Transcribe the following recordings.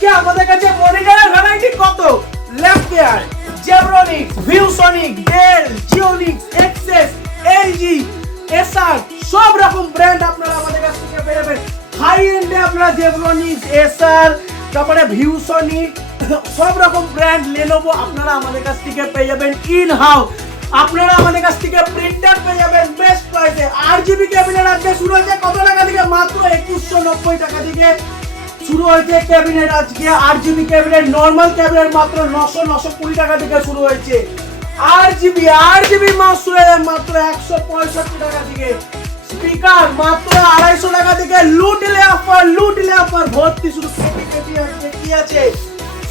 আজকে আমাদের কাছে মনিটরের ভ্যারাইটি কত, ল্যাপকেয়ার, জেব্রনিক্স, ভিউসনিক, ডেল, জিওনিক্স, এক্সেস, এলজি, এসআর সব রকম ব্র্যান্ড আপনারা আমাদের কাছ থেকে পেয়ে যাবেন। হাই এন্ডে আপনারা জেব্রনিক্স, এসআর, তারপরে ভিউসনিক সব রকম ব্র্যান্ড লেনোভো আপনারা আমাদের কাছ থেকে পেয়ে যাবেন ইন হাউস। আপনারা আমাদের কাছ থেকে প্রিন্টার পেয়ে যাবেন বেস্ট প্রাইসে। আরজিবি ক্যাবিনেট আজকে শুরু হয়েছে কত টাকা থেকে, মাত্র 2190 টাকা থেকে শুরু হয়েছে ক্যাবিনেট। আজকে আরজিবি ক্যাবিনেট, নরমাল ক্যাবিনেট মাত্র 920 টাকা থেকে শুরু হয়েছে। আরজিবি মাউস শুরু হয়েছে মাত্র 165 টাকা থেকে। স্পিকার মাত্র 250 টাকা থেকে। লুটলে অফার ভর্তি শুরু। পেটি আজকে কি আছে,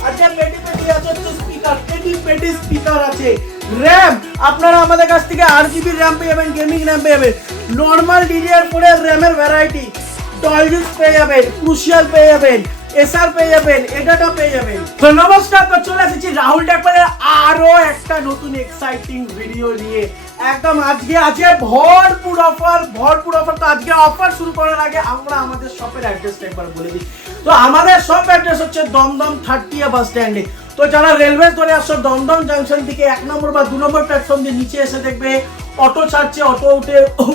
আজকে পেটি আছে তো স্পিকার, পেটি স্পিকার আছে। র‍্যাম আপনারা আমাদের কাছ থেকে 8GB র‍্যাম পেয়ে যাবেন, গেমিং র‍্যাম পেয়ে যাবেন, নরমাল DDR4 এর র‍্যামের ভ্যারাইটি, ডলজিস পেয়ে যাবেন, ক্রুশিয়াল পেয়ে যাবেন, এসআর পেয়ে যাবেন, এডাটা পেয়ে যাবেন। তো নমস্কার, তো চলে এসেছি রাহুল টেকওয়ালের আরো একটা নতুন এক্সাইটিং ভিডিও নিয়ে। একদম আজকে আছে ভরপুর অফার। তো আজকে অফার শুরু করার আগে আমরা আমাদের শপের অ্যাড্রেসটা একবার বলে দিই। তো আমাদের শপ অ্যাড্রেস হচ্ছে দমদম 30 বাস স্ট্যান্ডে। তো যারা রেলওয়ে ধরে আসছো দমদম জাংশন থেকে 1 নম্বর বা 2 নম্বর প্ল্যাটফর্ম দিয়ে নিচে এসে দেখবে অটো ছাড়ছে, অটো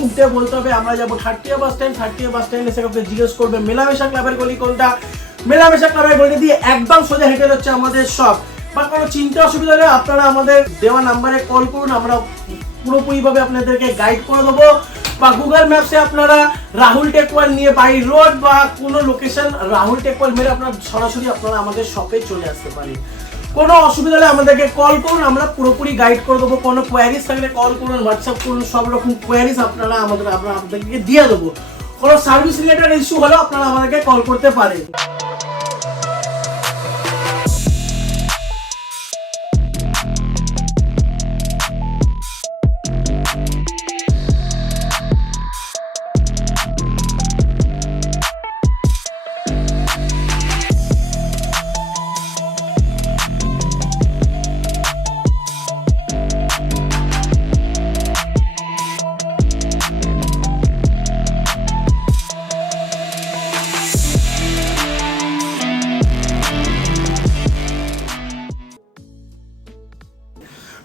উঠে বলতে হবে আমরা যাবো 30 বাস স্ট্যান্ড। 30 বাস স্ট্যান্ড এসে আপনি জিজ্ঞেস করবে মেলামেশা ক্লাবের গলি কোনটা। মেলামেশা ক্লাবের গলি দিয়ে একদম সোজা হেঁটে যাচ্ছে আমাদের শপ। বা কোনো চিন্তা অসুবিধা হলে আপনারা আমাদের দেওয়া নাম্বারে কল করুন, আমরা পুরোপুরিভাবে আপনাদেরকে গাইড করে দেবো। বা গুগল ম্যাপসে আপনারা রাহুল টেকওয়াল নিয়ে বাই রোড বা কোনো লোকেশন রাহুল টেকওয়াল মেরে আপনারা সরাসরি আপনারা আমাদের শপে চলে আসতে পারেন। কোনো অসুবিধা হলে আমাদেরকে কল করুন, আমরা পুরোপুরি গাইড করে দেবো। কোনো কোয়ারিজ থাকলে কল করুন, হোয়াটসঅ্যাপ করুন, সব রকম কোয়ারিজ আপনারা আপনাদেরকে দিয়ে দেবো। কোনো সার্ভিস রিলেটেড ইস্যু হলেও আপনারা আমাদেরকে কল করতে পারেন।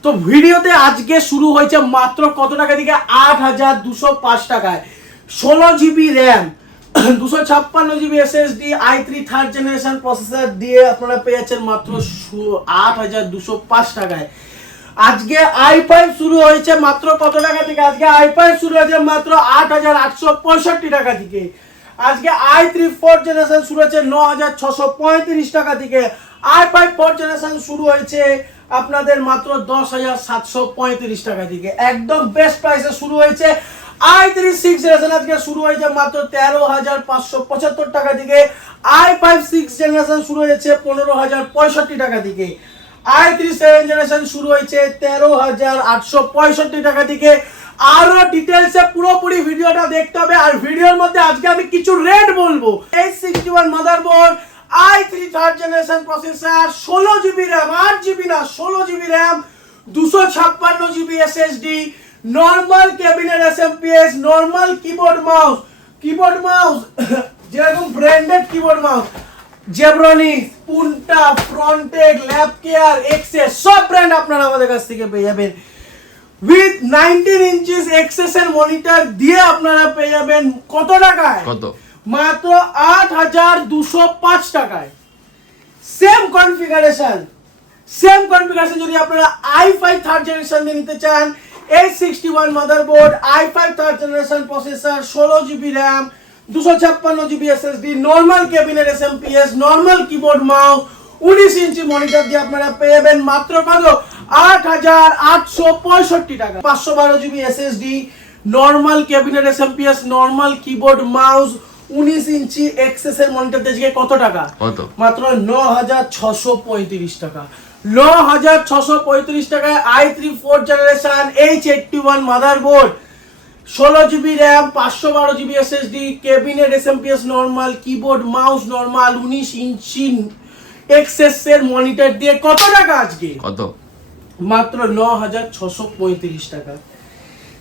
তো ভিডিওতে আজকে শুরু হয়েছে মাত্র কত টাকা থেকে, 8205 টাকায়। 16GB RAM, 256GB SSD, i3 third generation processor দিয়ে আপনারা পেয়ে যাচ্ছেন মাত্র 8205 টাকায়। আজকে i5 শুরু হয়েছে মাত্র কত টাকা থেকে, আজকে i5 শুরু হয়েছে মাত্র 8865 টাকা থেকে। আজকে i3 4th জেনারেশন শুরু হয়েছে 9635 টাকা থেকে। i5 4th জেনারেশন শুরু হয়েছে আপনাদের মাত্র 10735 টাকা থেকে। একদম বেস্ট প্রাইসে শুরু হয়েছে। i3 6th জেনারেশন আজকে শুরু হয়েছে মাত্র 13575 টাকা থেকে। i5 6th জেনারেশন শুরু হয়েছে 15065 টাকা থেকে। i3 7th জেনারেশন শুরু হয়েছে 13865 টাকা থেকে। আরো ডিটেইলসে পুরোপুরি ভিডিওটা দেখতে হবে। আর ভিডিওর মধ্যে আজকে আমি কিছু রেট বলবো। 861 motherboard, i3 third generation processor, 16GB RAM, 8GB না 16GB RAM, 256GB SSD, normal cabinet SMPS, normal keyboard mouse যেরকম branded keyboard mouse, Zebronics, পুন্টা, Frontech, ল্যাপকেয়ার, access সব ব্র্যান্ড আপনারা আমাদের কাছ থেকে পেয়ে যাবেন। উইথ 19 ইঞ্চিস এক্সেস এর মনিটর দিয়ে আপনারা পেয়ে যাবেন কত টাকায়, কত, মাত্র 8205 টাকায়। সেম কনফিগারেশন যদি আপনারা i5 থার্ড জেনারেশন দিয়ে নিতে চান, 861 motherboard, i5 third generation processor, 16GB RAM, 256GB SSD, normal cabinet SMPS, normal keyboard mouse, 19 inch monitor দিয়ে আপনারা পেয়ে যাবেন মাত্র কত, 8865 টাকা। 512GB SSD, normal cabinet SMPS, normal keyboard mouse, 19 ইঞ্চি এক্সেস এর মনিটর দিয়ে কত টাকা, মাত্র 9635 টাকা। 9635 টাকায় i3 4th generation H81 motherboard, 16GB RAM, 512GB SSD, cabinet SMPS, normal keyboard mouse, normal 19 ইঞ্চি এক্সেস এর মনিটর দিয়ে কত টাকা আজকে, কত, মাত্র 9635 টাকা।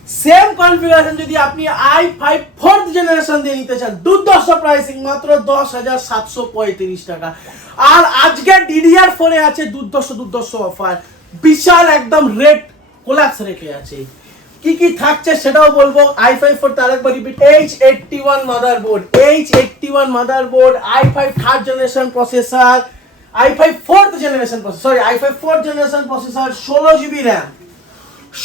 সেম কনফিগারেশন যদি আপনি i5 4th জেনারেশন দিয়ে নিতে চান, দুর্ধর্ষ প্রাইসিং মাত্র 10,735 টাকা। আর আজকে DDR4 এ আছে দুর্ধর্ষ অফার, বিশাল একদম রেট কোলাপস রেটে আছে। কি কি থাকছে সেটাও বলবো। i5 4 তার একবার repeat, H81 motherboard, H81 motherboard, i5 3rd generation processor, i5 4th generation processor, sorry i5 4th generation processor, 16GB RAM,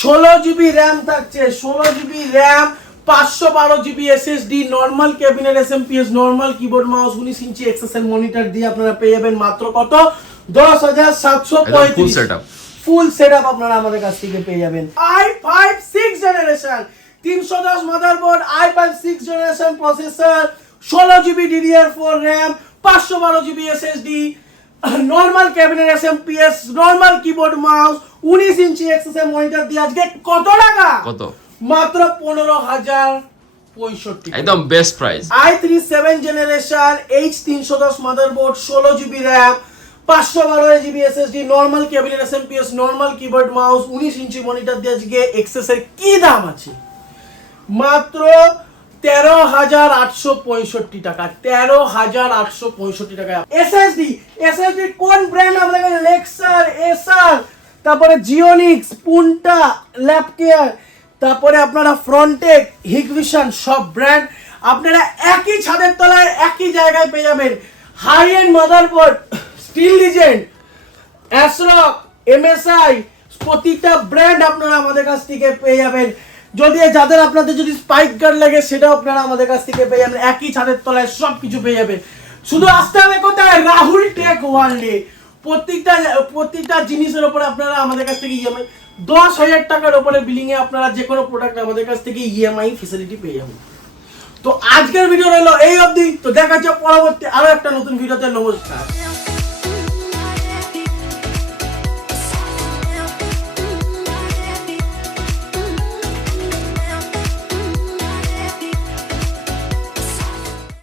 16GB RAM থাকছে, 16GB RAM, 512GB SSD, normal cabinet SMPS, normal keyboard mouse, 19 ইঞ্চি এক্সএসএল monitor দিয়ে আপনারা পেয়ে যাবেন মাত্র কত 10,735। Full setup আপনারা আমাদের কাছ থেকে পেয়ে যাবেন। i5 6th generation 310 motherboard, i5 6th generation processor, 16GB DDR4 RAM, 512GB SSD, normal cabinet SMPS, normal keyboard mouse, 19 ইঞ্চি এক্সএসএল মনিটর দিয়ে আজকে কত টাকা? কত? মাত্র 15,065, একদম best price. i3 7th generation H310 motherboard, 16GB RAM, 512GB SSD, normal cabinet SMPS, normal keyboard mouse, 19 inch monitor দিয়ে আজকে access এর কি দাম আছে? মাত্র 13,865 টাকা, 13,865 টাকা। SSD কোন ব্র্যান্ড আপনাদের? লেক্সার, এসার, তারপরে জিওনিক্স, পুন্টা, ল্যাপকেয়ার, তারপরে আপনারা ফ্রন্টেক, হিগভিশন, সব ব্র্যান্ড আপনারা একই ছাদের তলায় একই জায়গায় পেয়ে যাবেন। High end motherboard, Steel Legend, ASRock, MSI, প্রতিটা ব্র্যান্ড আপনারা আমাদের কাছ থেকে পেয়ে যাবেন। যদি যাদের আপনাদের যদি স্পাইক গার্ড লাগে সেটাও আপনারা আমাদের কাছ থেকে পেয়ে যাবেন। একই ছাদের তলায় সব কিছু পেয়ে যাবেন। শুধু আসতে হবে কোথায়? রাহুল টেক ওয়ার্ল্ডে। প্রত্যেকটা জিনিসের উপরে আপনারা আমাদের কাছ থেকে ইএমআই 10,000 টাকার উপরে বিলিং এ আপনারা যে কোনো প্রোডাক্ট আমাদের কাছ থেকে ইএমআই ফ্যাসিলিটি পেয়ে যাবেন। তো আজকের ভিডিও রইলো এই অবধি। তো দেখা হচ্ছে পরবর্তী আরো একটা নতুন ভিডিওতে। নমস্কার।